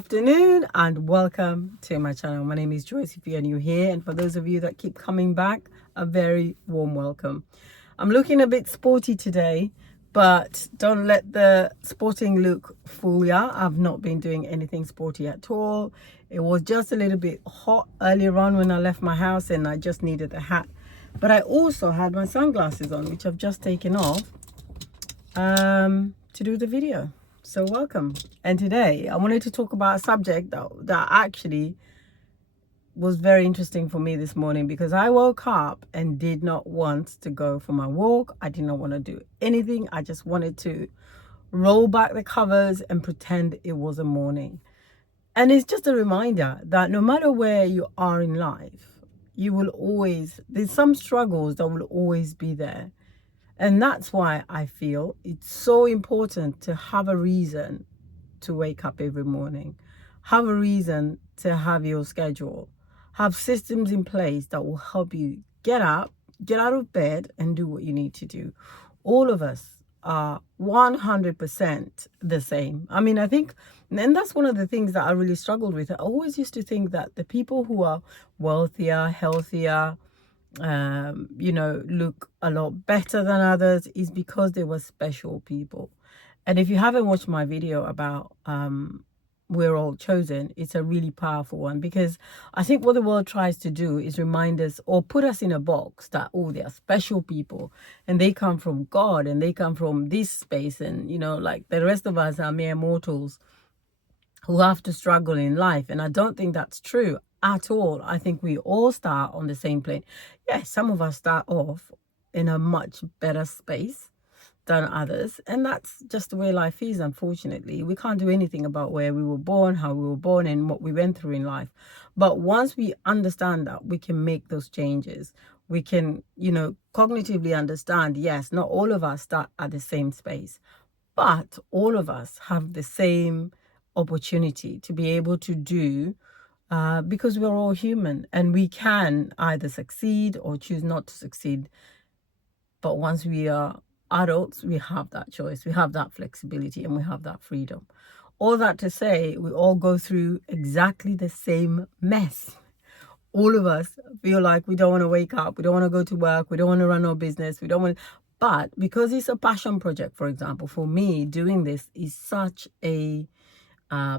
Afternoon and welcome to my channel. My name is Joyce if you're new here, and for those of you that keep coming back, a very warm welcome. I'm looking a bit sporty today, but don't let the sporting look fool ya. I've not been doing anything sporty at all. It was just a little bit hot earlier on when I left my house and I just needed a hat, but I also had my sunglasses on, which I've just taken off to do the video. So welcome. And today I wanted to talk about a subject that actually was very interesting for me this morning, because I woke up and did not want to go for my walk. I did not want to do anything. I just wanted to roll back the covers and pretend it was a morning. And it's just a reminder that no matter where you are in life, there's some struggles that will always be there. And that's why I feel it's so important to have a reason to wake up every morning, have a reason to have your schedule, have systems in place that will help you get up, get out of bed and do what you need to do. All of us are 100% the same. I mean, I think, and that's one of the things that I really struggled with. I always used to think that the people who are wealthier, healthier, look a lot better than others is because they were special people. And if you haven't watched my video about We're All Chosen, it's a really powerful one, because I think what the world tries to do is remind us or put us in a box that, oh, they are special people and they come from God and they come from this space, and like the rest of us are mere mortals who have to struggle in life. And I don't think that's true at all. I think we all start on the same plane. Yes, some of us start off in a much better space than others, and that's just the way life is. Unfortunately, we can't do anything about where we were born, how we were born, and what we went through in life. But once we understand that, we can make those changes. We can cognitively understand, yes, not all of us start at the same space, but all of us have the same opportunity to be able to do, because we're all human and we can either succeed or choose not to succeed. But once we are adults, we have that choice, we have that flexibility, and we have that freedom. All that to say, we all go through exactly the same mess. All of us feel like we don't want to wake up, we don't want to go to work, we don't want to run our business, we don't want. But because it's a passion project, for example, for me, doing this is such a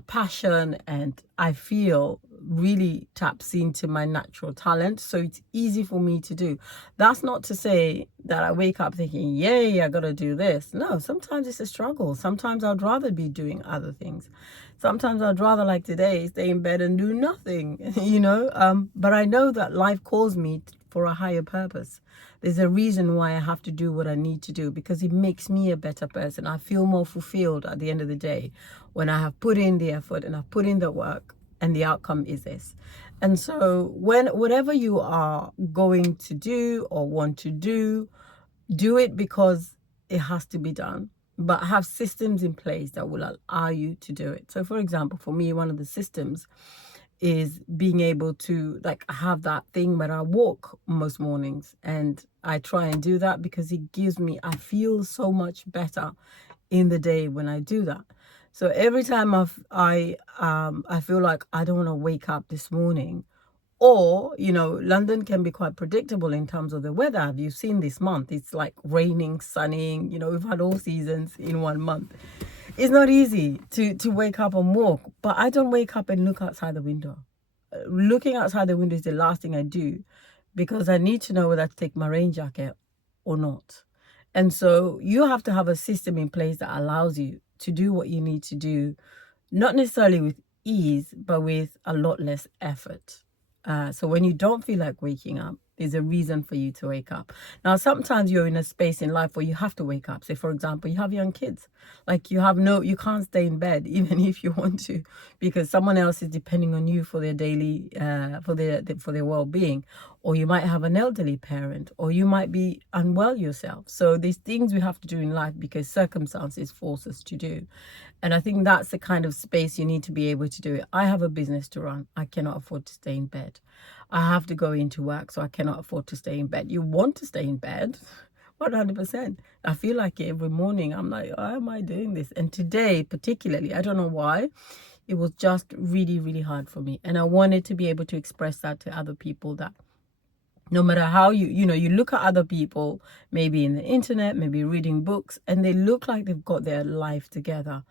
passion, and I feel really taps into my natural talent, so it's easy for me to do. That's not to say that I wake up thinking, yay, I gotta do this. No, sometimes it's a struggle. Sometimes I'd rather be doing other things. Sometimes I'd rather, like today, stay in bed and do nothing. But I know that life calls me for a higher purpose. There's a reason why I have to do what I need to do, because it makes me a better person. I feel more fulfilled at the end of the day when I have put in the effort and I've put in the work, and the outcome is this. And so whatever you are going to do or want to do it because it has to be done, but have systems in place that will allow you to do it. So for example, for me, one of the systems is being able to have that thing where I walk most mornings, and I try and do that because I feel so much better in the day when I do that. So every time I feel like I don't want to wake up this morning, or London can be quite predictable in terms of the weather. Have you seen this month? It's like raining, sunning, we've had all seasons in 1 month. It's not easy to wake up and walk, but I don't wake up and look outside the window. Looking outside the window is the last thing I do, because I need to know whether to take my rain jacket or not. And so you have to have a system in place that allows you to do what you need to do, not necessarily with ease, but with a lot less effort. So when you don't feel like waking up, there's a reason for you to wake up. Now, sometimes you're in a space in life where you have to wake up. Say, for example, you have young kids. Like you can't stay in bed even if you want to, because someone else is depending on you for their daily, for their well-being. Or you might have an elderly parent, or you might be unwell yourself. So there's things we have to do in life because circumstances force us to do. And I think that's the kind of space you need to be able to do it. I have a business to run. I cannot afford to stay in bed. I have to go into work, so I cannot afford to stay in bed. You want to stay in bed, 100%. I feel like it every morning. I'm like, why am I doing this? And today, particularly, I don't know why. it was just really, really hard for me. And I wanted to be able to express that to other people, that no matter how you know, you look at other people, maybe in the internet, maybe reading books, and they look like they've got their life together.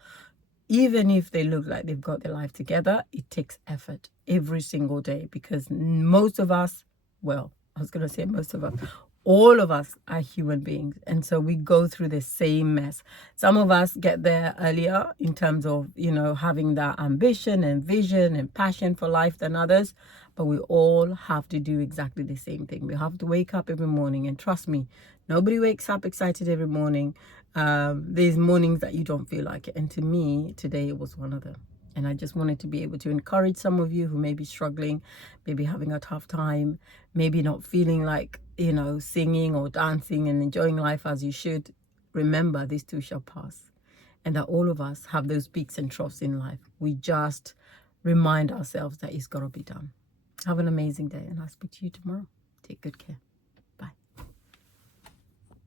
Even if they look like they've got their life together, it takes effort every single day, because most of us, well, I was going to say most of us, all of us are human beings. And so we go through the same mess. Some of us get there earlier in terms of, you know, having that ambition and vision and passion for life than others. But we all have to do exactly the same thing. We have to wake up every morning. And trust me, nobody wakes up excited every morning. There's mornings that you don't feel like it. And to me, today it was one of them. And I just wanted to be able to encourage some of you who may be struggling, maybe having a tough time, maybe not feeling like, you know, singing or dancing and enjoying life as you should. Remember, this too shall pass. And that all of us have those peaks and troughs in life. We just remind ourselves that it's got to be done. Have an amazing day, and I'll speak to you tomorrow. Take good care.